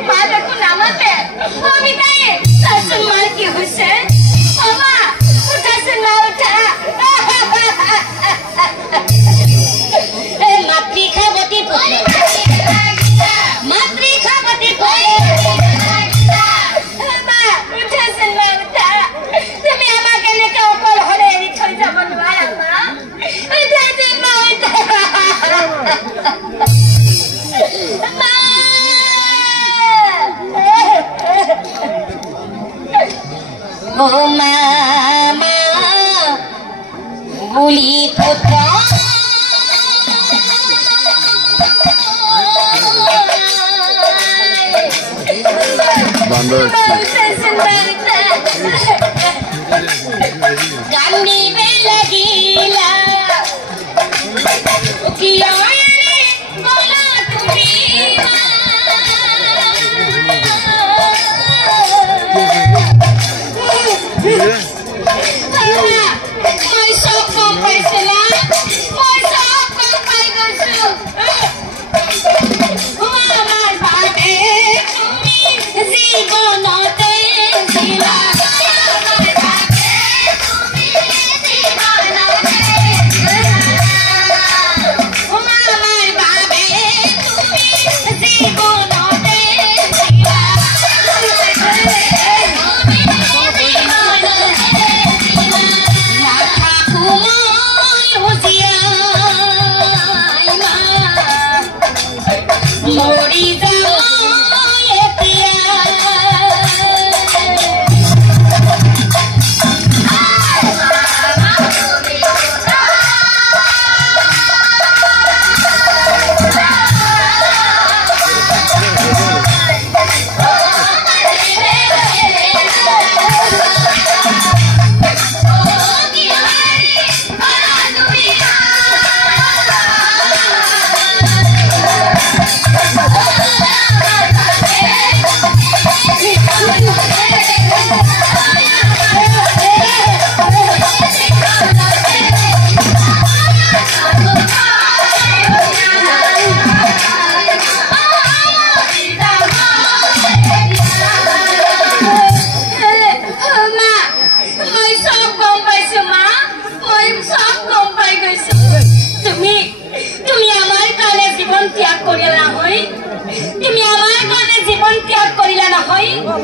মা দেখো নামাতে কবিতায় শাশুড় মার কি হয়েছে বাবা উঠাছে না উঠা মাতৃখাবতী মাতৃখাবতী মা উঠাছে না উঠা তুমি আমাকে নাকি অকল হলে এড়ি থৈ যাব নোৱাৰা মা উঠাছে না উঠা ও মামা গুলি পুত্র কান্দিবে লাগিলা কিয় বলা তুমি মই সব গম পাইছিলা মই সব গম পাই গৈছো আমার বাদে তুমি জীবনতে দিলা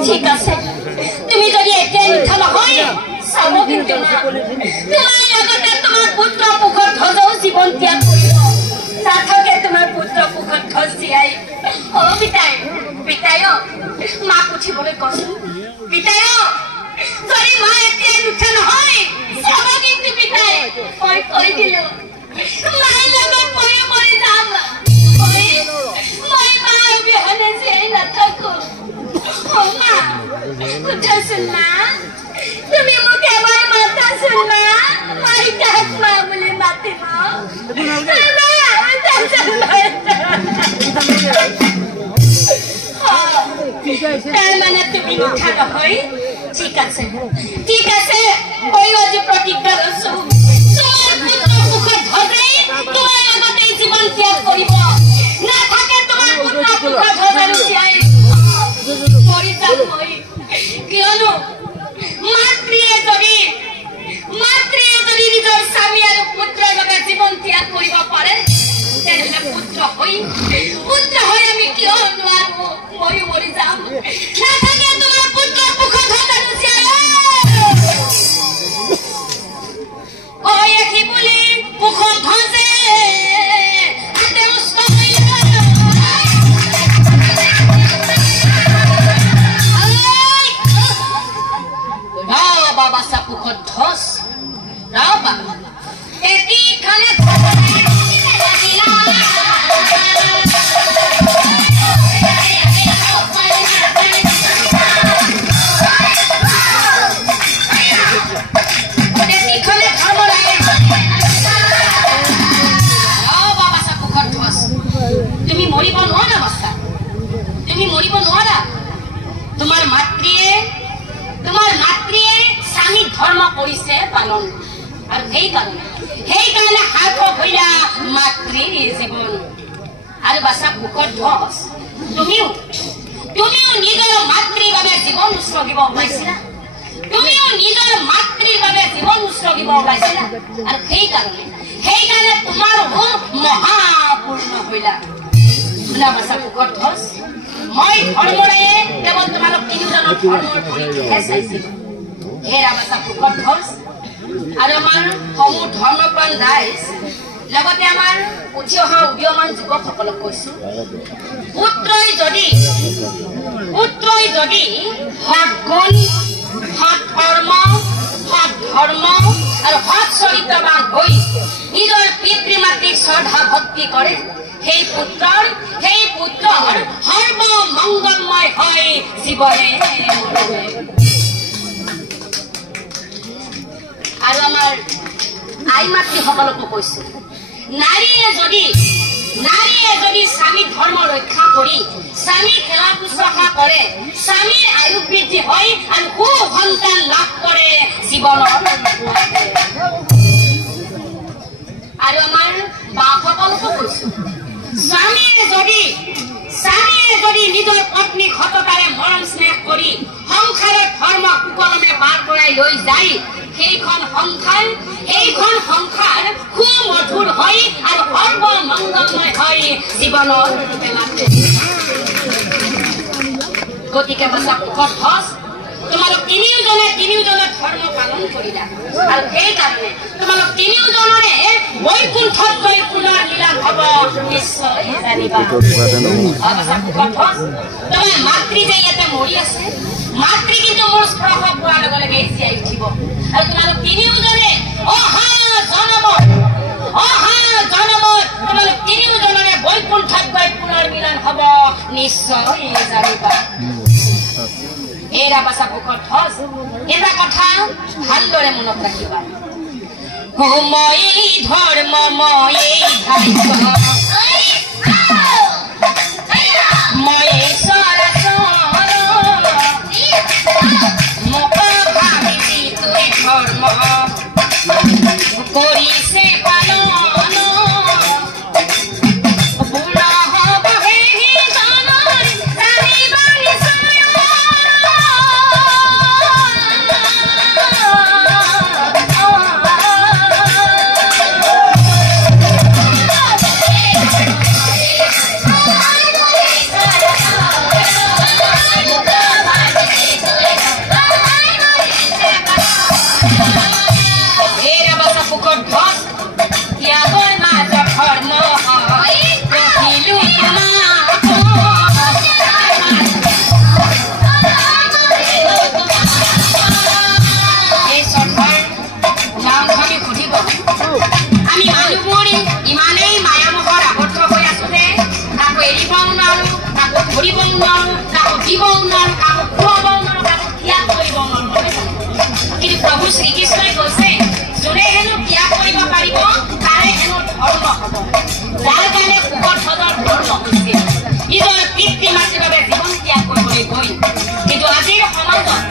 ঠিক আছে তুমি যদি এতিয়া নুঠা নহয় চাব কিন্তু তোমাৰ লগতে তোমাৰ পুত্ৰ পুখত ধ্বজও জীৱন ত্যাগ কৰিব নাথাকে তোমাৰ পুত্ৰ পুখত ধ্বজ জীয়াই অ পিতাই মাক উঠিবলৈ কৈছো পিতাই যদি মা এতিয়া নুঠা নহয় চাব কিন্তু পিতাই মই কৈ দিলো মাৰ লগত ময়ো মৰি যাম মই মাৰ অবিহনে জীয়াই নাথাকো উঠাচোনা তুমি মোক এবাৰ মাতাচোনা মই তাক মা বুলি মাতিব তাৰ মানে তুমি নুঠা নহয় ঠিক আছে মই আজি প্ৰতিজ্ঞা লৈছো তোমাৰ পুত্ৰ মুখত ধৰে তোমাৰ লগতে জীৱন ত্যাগ কৰিব নাথাকে তোমাৰ পুত্ৰ মুখত ধৰে জীয়াই কিয়নো মাতৃয়ে যদি নিজৰ স্বামী আৰু পুত্ৰৰ বাবে জীৱন ত্যাগ কৰিব পাৰে তেনেহলে পুত্ৰ হৈ আমি কিয় নোৱাৰো ময়ো মৰি যাম নাথাকে তোমাৰ পুত্ৰ মুখত এখি বুলি মুখত ধজে বাসা পুখত ধস ৰাবা এটি খানে তুমি মৰিব নোৱাৰা বাসা তুমি মৰিব নোৱাৰা তোমাৰ মাতৃয়ে স্বামী ধৰ্ম কৰিছে পালন আৰু সেইকাৰণে হাত ভৈৰা মাতৃৰ জীৱন আৰু বাছা বুকত ধস তুমিও নিজৰ মাতৃৰ বাবে জীৱন উৎসৰ্গিব ওলাইছিলা তুমিও নিজৰ মাতৃৰ বাবে জীৱন উৎসৰ্গিব ওলাইছিলা আৰু সেইকাৰণে তোমাৰ মহাপূৰ্ণ হইলা বাছা পুখত ধস মই ধৰ্মৰে কেৱল তোমালোক তিনিজনৰ ধৰ্মৰ পৰীক্ষাহে চাইছিলো হে ৰাবাছা পুখত ধস আৰু আমাৰ সমূহ ধৰ্মপ্ৰাণ ৰাইজ লগতে আমাৰ উঠি অহা উদীয়মান যুৱকসকলক কৈছো পুত্ৰই যদি সৎ গুণ সৎ কৰ্ম সৎ ধৰ্ম আৰু সৎ চৰিত্ৰবান হৈ নিজৰ পিতৃ মাতৃক শ্ৰদ্ধা ভক্তি কৰে সেই পুত্ৰৰ সৰ্বমংগলময় হয় জীৱনে আৰু আমাৰ আই মাতৃসকলকো কৈছো নাৰীয়ে যদি স্বামী ধৰ্ম ৰক্ষা কৰি স্বামী সেৱা শুশ্ৰূষা কৰে স্বামীৰ আয়ু বৃদ্ধি হয় আৰু সুসন্তান লাভ কৰে জীৱনৰ আৰু আমাৰ বাসকলকো কৈছো স্বামীয়ে যদি নিজৰ পত্নীক সততাৰে মৰম স্নেহ কৰি সংসাৰৰ ধৰ্ম সুকলমে পাৰ কৰাই লৈ যায় সেইখন সংসাৰ সুমধুৰ হয় আৰু সৰ্বমংগলময় হয় জীৱনৰ গতিকে বাছা পুখত ধস তোমালোক তিনিওজনে ধৰ্ম পালন কৰিলা আৰু সেইকাৰণে তোমালোক তিনিওজনৰে বৈকুণ্ঠত গৈ পুনৰ মিলন হ'ব নিশ্চয় জানিবা বাছা পুখত ধস তোমাৰ মাতৃ যে ইয়াতে মৰি আছে মাতৃ কিন্তু মোৰ স্পৰ্শ পোৱাৰ লগে লগে জীয়াই উঠিব আৰু তোমালোক তিনিওজনে অহা জনমত তোমালোক তিনিওজনৰে বৈকুণ্ঠত গৈ পুনৰ মিলন হ'ব নিশ্চয় জানিবা এৰা বাছা পুখত ধস এটা কথা ভালদৰে মনত ৰাখিবা মই ধৰ্ম মই ভাগ্য মই চৰাচৰ মোক ভাবিছি তুই ধৰ্ম কৰিছে পালন প্ৰভু শ্ৰীকৃষ্ণই কৈছে যোনে হেনো ত্যাগ কৰিব পাৰিব তাৰে হেনো ধৰ্ম হ'ব যাৰ কাৰণে পুখত ধসৰ ধৰ্ম হৈছে নিজৰ পিতৃ মাতৃৰ বাবে জীৱন ত্যাগ কৰিবলৈ গৈ কিন্তু আজিৰ সমাজত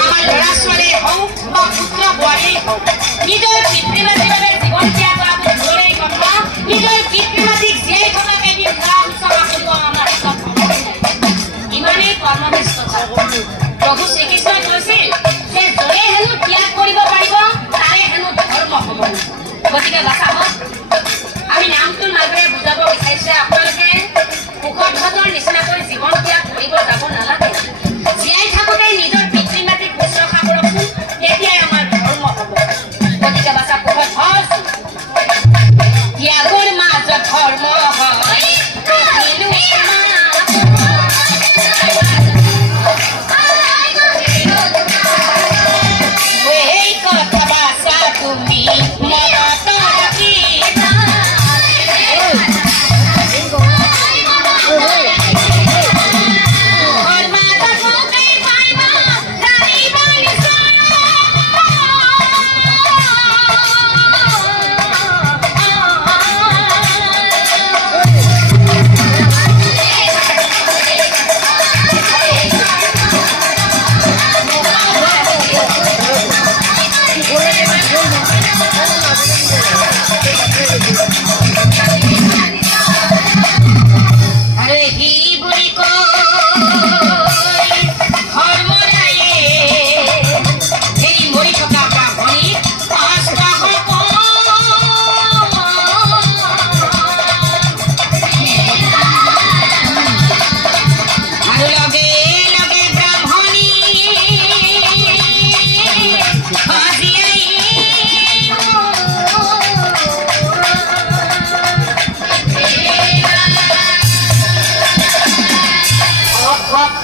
আমাৰ ল'ৰা ছোৱালীয়ে হওক বা পুত্ৰ বোৱাৰীয়ে হওক নিজৰ পিতৃ মাতৃৰ বাবে জীৱন ত্যাগ কৰাটো দূৰৰেই কথা নিজৰ পিতৃ মাতৃক জীয়াই থকাকে এদিন সেৱা শুশ্ৰূষা কৰিব আমাৰ হাতত ইমানেই কৰ্মব্যস্ততা প্ৰভু শ্ৰীকৃষ্ণই কৈছিল যে যোনে হেনো ত্যাগ কৰিব পাৰিব তাৰে হেনো ধৰ্ম হ'ব গতিকে বাছা আমি নামটোৰ মাজেৰে বুজাব বিচাৰিছে আপোনালোকে পুখত ধসৰ নিচিনাকৈ জীৱন ত্যাগ কৰিব যাব নালাগে জীয়াই থাকোঁতে নিজৰ পিতৃ মাতৃক শুশ্ৰূষা কৰকচোন তেতিয়াই আমাৰ ধৰ্ম হ'ব গতিকে বাছা পুখত ধস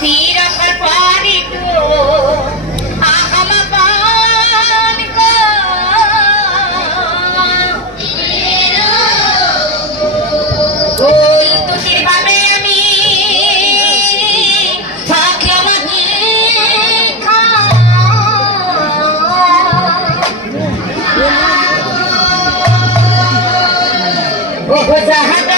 Tirakan pariku akamakan ko Kultu tirbabe ami Pakyamani ka Jahat